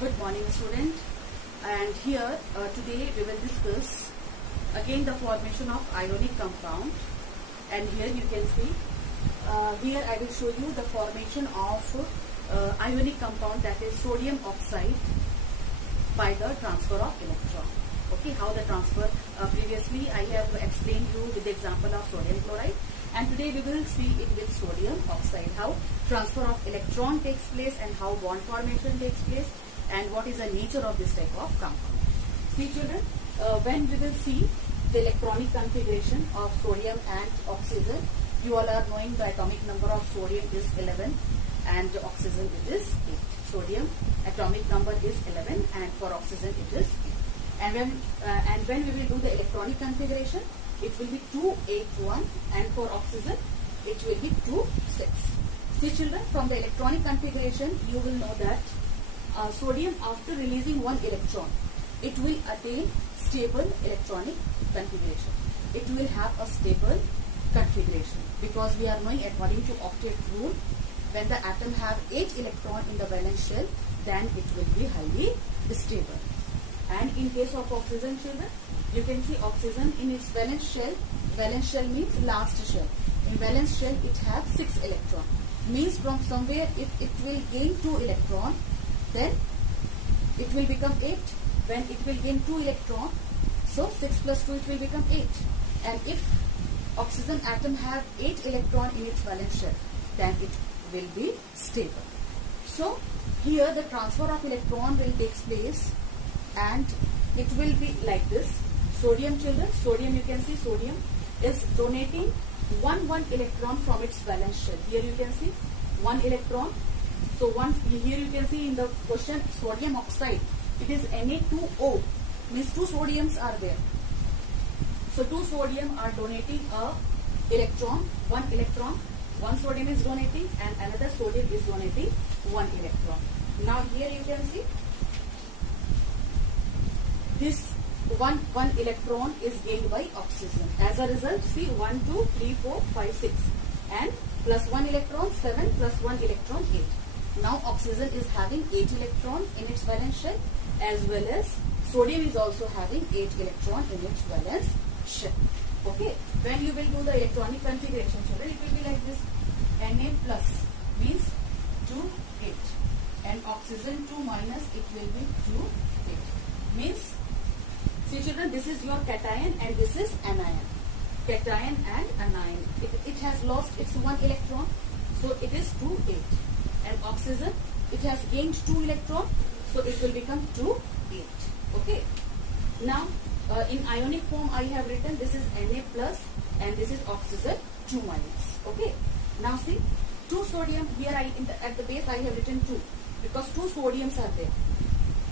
Good morning, student. And here today we will discuss again the formation of ionic compound. And here you can see here I will show you the formation of ionic compound, that is sodium oxide, by the transfer of electron. Okay, how the transfer previously I have explained you with the example of sodium chloride, and today we will see it with sodium oxide, how transfer of electron takes place and how bond formation takes place and what is the nature of this type of compound. See children, when we will see the electronic configuration of sodium and oxygen, you all are knowing the atomic number of sodium is 11 and oxygen it is 8. Sodium atomic number is 11 and for oxygen it is 8. And when we will do the electronic configuration, it will be 281 and for oxygen it will be 26. See children, from the electronic configuration you will know that sodium, after releasing one electron, it will attain stable electronic configuration. It will have a stable configuration because we are knowing according to octet rule, when the atom have 8 electron in the valence shell, then it will be highly stable. And in case of oxygen children, you can see oxygen in its valence shell means last shell. In valence shell it have 6 electron. Means from somewhere if it will gain 2 electron, then it will become 8. When it will gain 2 electron, so 6 plus 2 it will become 8. And if oxygen atom have 8 electron in its valence shell, then it will be stable. So here the transfer of electron will take place and it will be like this. Sodium children, sodium you can see sodium is donating one electron from its valence shell. Here you can see 1 electron. So here you can see in the question sodium oxide, it is Na2O, means 2 sodiums are there. So 2 sodium are donating a electron, 1 electron. 1 sodium is donating and another sodium is donating 1 electron. Now here you can see this one electron is gained by oxygen. As a result, see 1, 2, 3, 4, 5, 6 and plus 1 electron 7 plus 1 electron 8. Now oxygen is having 8 electron in its valence shell, as well as sodium is also having 8 electron in its valence shell. Okay, when you will do the electronic configuration children, it will be like this. Na plus means 2, 8 and oxygen 2 minus, it will be 2, 8. Means, see children, this is your cation and this is anion. Cation and anion. It has lost its 1 electron, so it is 2, 8. And oxygen, it has gained 2 electron, so it will become 2, 8. Okay. Now, in ionic form, I have written this is Na plus and this is oxygen 2 minus. Okay. Now see, 2 sodium, here at the base I have written 2 because 2 sodiums are there.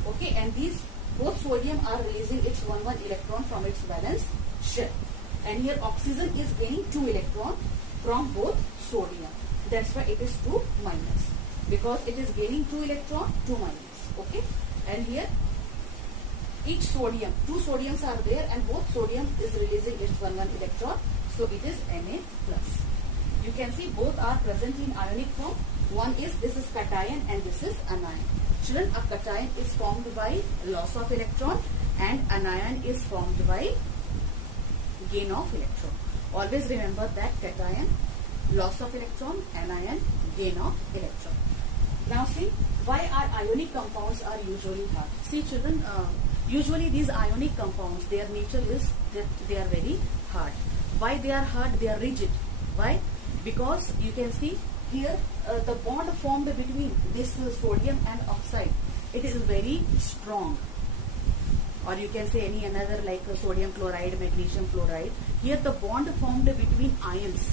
Okay, and these both sodium are releasing its 1 electron from its valence shell. And here oxygen is gaining 2 electron from both sodium. That's why it is 2 minus. Because it is gaining 2 electron, 2 minus. Okay, and here each sodium, 2 sodiums are there and both sodium is releasing its 1 electron, so it is Na plus. You can see both are present in ionic form. One is, this is cation and this is anion. Children, a cation is formed by loss of electron and anion is formed by gain of electron. Always remember that cation, loss of electron, anion, gain of electron. Now see, why our ionic compounds are usually hard? See children, usually these ionic compounds, their nature is that they are very hard. Why they are hard? They are rigid. Why? Because you can see here the bond formed between this sodium and oxide, it is very strong. Or you can say any another like sodium chloride, magnesium chloride. Here the bond formed between ions.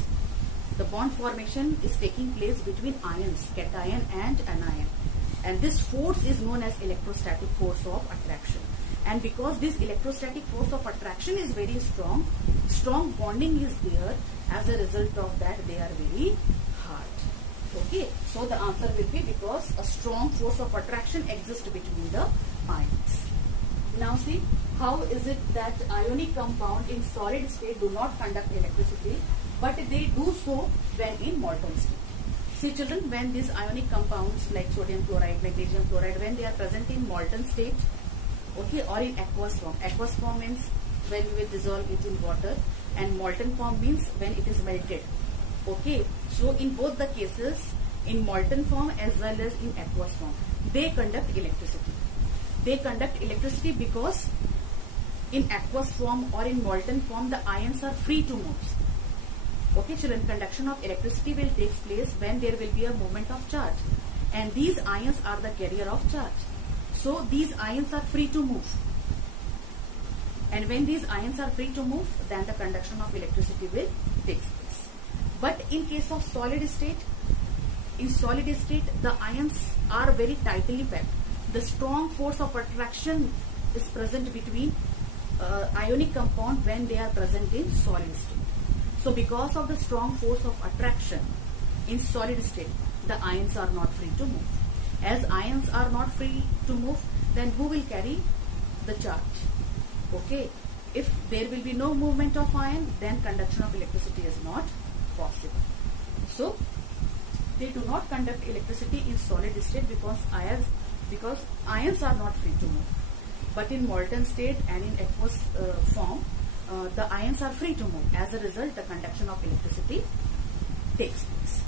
The bond formation is taking place between ions, cation and anion. And this force is known as electrostatic force of attraction. And because this electrostatic force of attraction is very strong, strong bonding is there. As a result of that, they are very hard. Okay, so the answer will be because a strong force of attraction exists between the ions. Now see, how is it that ionic compound in solid state do not conduct electricity, but they do so when in molten state? See children, when these ionic compounds like sodium chloride, magnesium chloride, when they are present in molten state, okay, or in aqueous form means when we will dissolve it in water, and molten form means when it is melted. Okay, so in both the cases, in molten form as well as in aqueous form, they conduct electricity. They conduct electricity because in aqueous form or in molten form, the ions are free to move. Okay children, conduction of electricity will take place when there will be a movement of charge, and these ions are the carrier of charge. So these ions are free to move, and when these ions are free to move, then the conduction of electricity will take place. But in case of solid state, in solid state the ions are very tightly packed. The strong force of attraction is present between ionic compound when they are present in solid state. So because of the strong force of attraction in solid state, the ions are not free to move. As ions are not free to move, then who will carry the charge? Okay, if there will be no movement of ion, then conduction of electricity is not possible. So they do not conduct electricity in solid state because ions are not free to move. But in molten state and in aqueous form, the ions are free to move. As a result, the conduction of electricity takes place.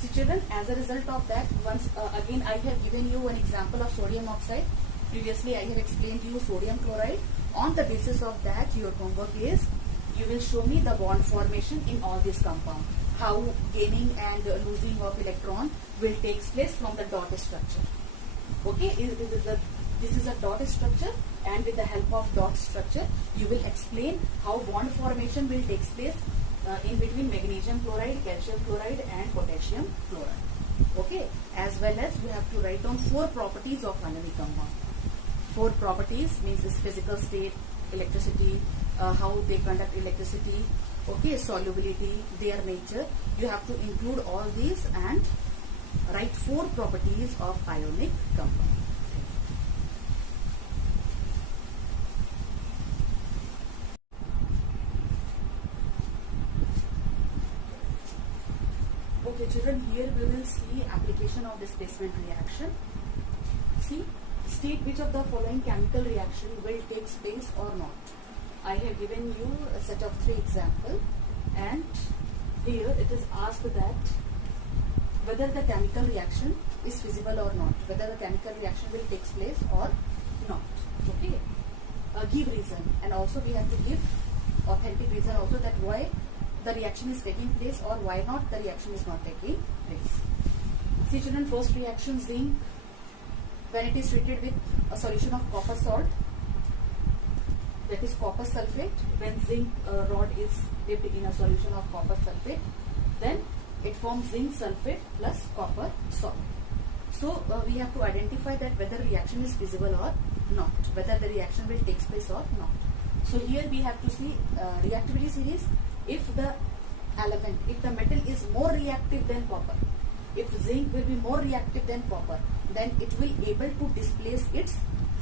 So children, as a result of that, once again I have given you an example of sodium oxide. Previously I have explained to you sodium chloride. On the basis of that, your homework is, you will show me the bond formation in all these compounds. How gaining and losing of electron will take place from the dot structure. Okay, this is a dot structure, and with the help of dot structure, you will explain how bond formation will take place in between magnesium chloride, calcium chloride and potassium chloride. Okay, as well as you have to write down 4 properties of ionic compound. 4 properties means its physical state, electricity, how they conduct electricity, okay, solubility, their nature. You have to include all these and write 4 properties of ionic compound. Okay children, here we will see application of displacement reaction. See, state which of the following chemical reaction will take place or not. I have given you a set of 3 examples, and here it is asked that whether the chemical reaction is feasible or not, whether the chemical reaction will take place or not. Okay, give reason, and also we have to give authentic reason also, that why the reaction is taking place or why not the reaction is not taking place. See children, first reaction, zinc, when it is treated with a solution of copper salt, that is copper sulfate. When zinc rod is dipped in a solution of copper sulfate, then it forms zinc sulfate plus copper salt. So we have to identify that whether reaction is feasible or not, whether the reaction will take place or not. So here we have to see reactivity series. If the element, if the metal is more reactive than copper, if zinc will be more reactive than copper, then it will able to displace it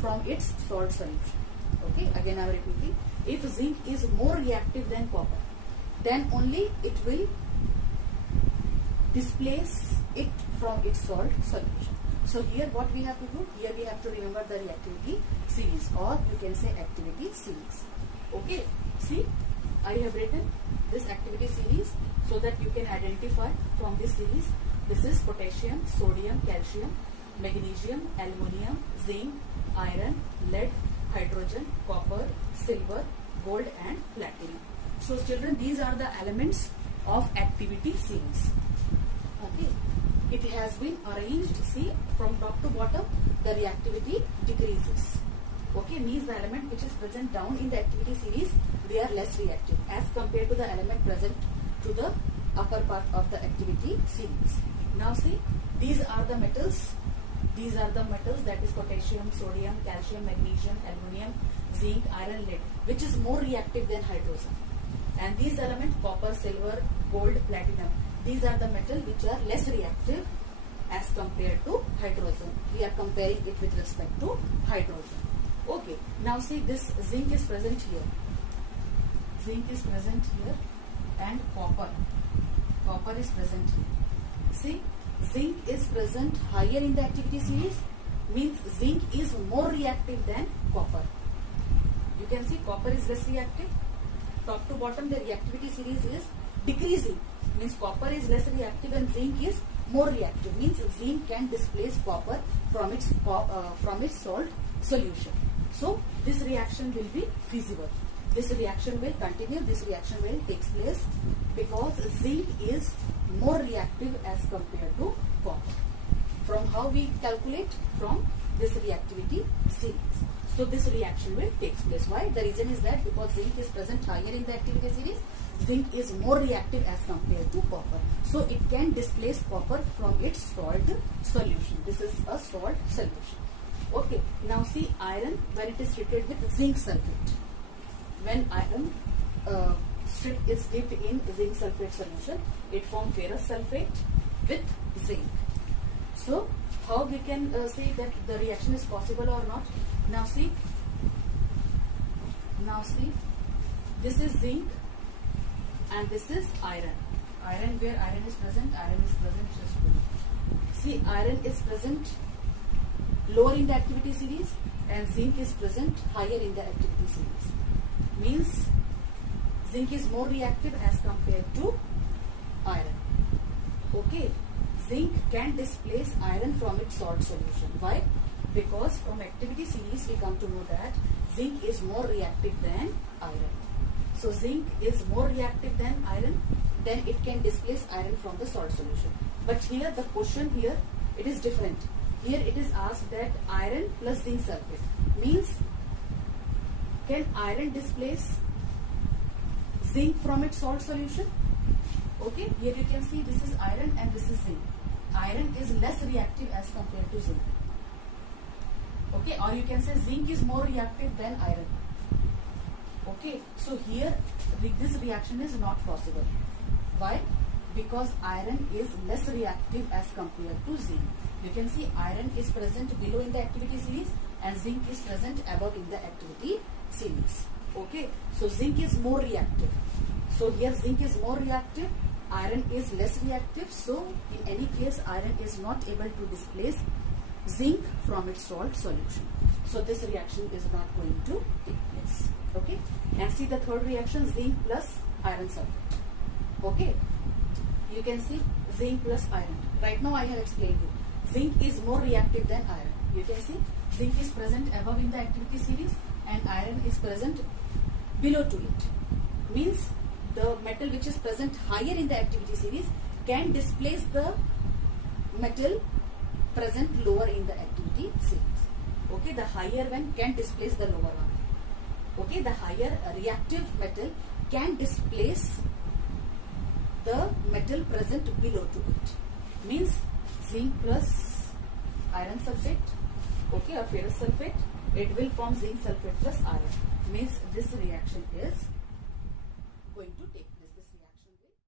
from its salt solution. Okay, again I am repeating, if zinc is more reactive than copper, then only it will displace it from its salt solution. So here what we have to do, here we have to remember the reactivity series, or you can say activity series. Okay, see, I have written this activity series so that you can identify from this series. This is potassium, sodium, calcium, magnesium, aluminium, zinc, iron, lead, hydrogen, copper, silver, gold and platinum. So children, these are the elements of activity series. Okay, it has been arranged, see, from top to bottom the reactivity decreases. Okay, means the element which is present down in the activity series, they are less reactive as compared to the element present to the upper part of the activity series. Now see, these are the metals. These are the metals, that is potassium, sodium, calcium, magnesium, aluminium, zinc, iron, lead, which is more reactive than hydrogen. And these elements, copper, silver, gold, platinum, these are the metals which are less reactive as compared to hydrogen. We are comparing it with respect to hydrogen. Okay, now see, this zinc is present here. Zinc is present here, and copper is present here. See, zinc is present higher in the activity series, means zinc is more reactive than copper. You can see copper is less reactive. Top to bottom the reactivity series is decreasing, means copper is less reactive and zinc is more reactive, means zinc can displace copper from its salt solution. So this reaction will be feasible. This reaction will continue, this reaction will take place because zinc is more reactive as compared to copper. From how we calculate? From this reactivity series. So this reaction will take place. Why? The reason is that because zinc is present higher in the activity series, zinc is more reactive as compared to copper. So it can displace copper from its salt solution. This is a salt solution. Okay. Now see iron when it is treated with zinc sulfate. When iron strip is dipped in zinc sulfate solution, it forms ferrous sulfate with zinc. So how we can say that the reaction is possible or not? Now see, this is zinc and this is iron. Iron, where iron is present just below. See, iron is present lower in the activity series and zinc is present higher in the activity series. Means zinc is more reactive as compared to iron. Okay, zinc can displace iron from its salt solution. Why? Because from activity series we come to know that zinc is more reactive than iron. So zinc is more reactive than iron, then it can displace iron from the salt solution. But here the question here, it is different. Here it is asked that iron plus zinc sulfate, means can iron displace zinc from its salt solution? Okay, here you can see this is iron and this is zinc. Iron is less reactive as compared to zinc. Okay, or you can say zinc is more reactive than iron. Okay, so here this reaction is not possible. Why? Because iron is less reactive as compared to zinc. You can see iron is present below in the activity series and zinc is present above in the activity series. Okay, so zinc is more reactive. So here zinc is more reactive, iron is less reactive. So in any case iron is not able to displace zinc from its salt solution. So this reaction is not going to take place. Okay, and see the third reaction, zinc plus iron sulfate. Okay, you can see zinc plus iron. Right now I have explained you. Zinc is more reactive than iron. You can see zinc is present above in the activity series and iron is present below to it. Means the metal which is present higher in the activity series can displace the metal present lower in the activity series. Okay, the higher one can displace the lower one. Okay, the higher reactive metal can displace the metal present below to it. Means zinc plus iron sulfate, okay, or ferrous sulfate, it will form zinc sulfate plus iron. Means this reaction is going to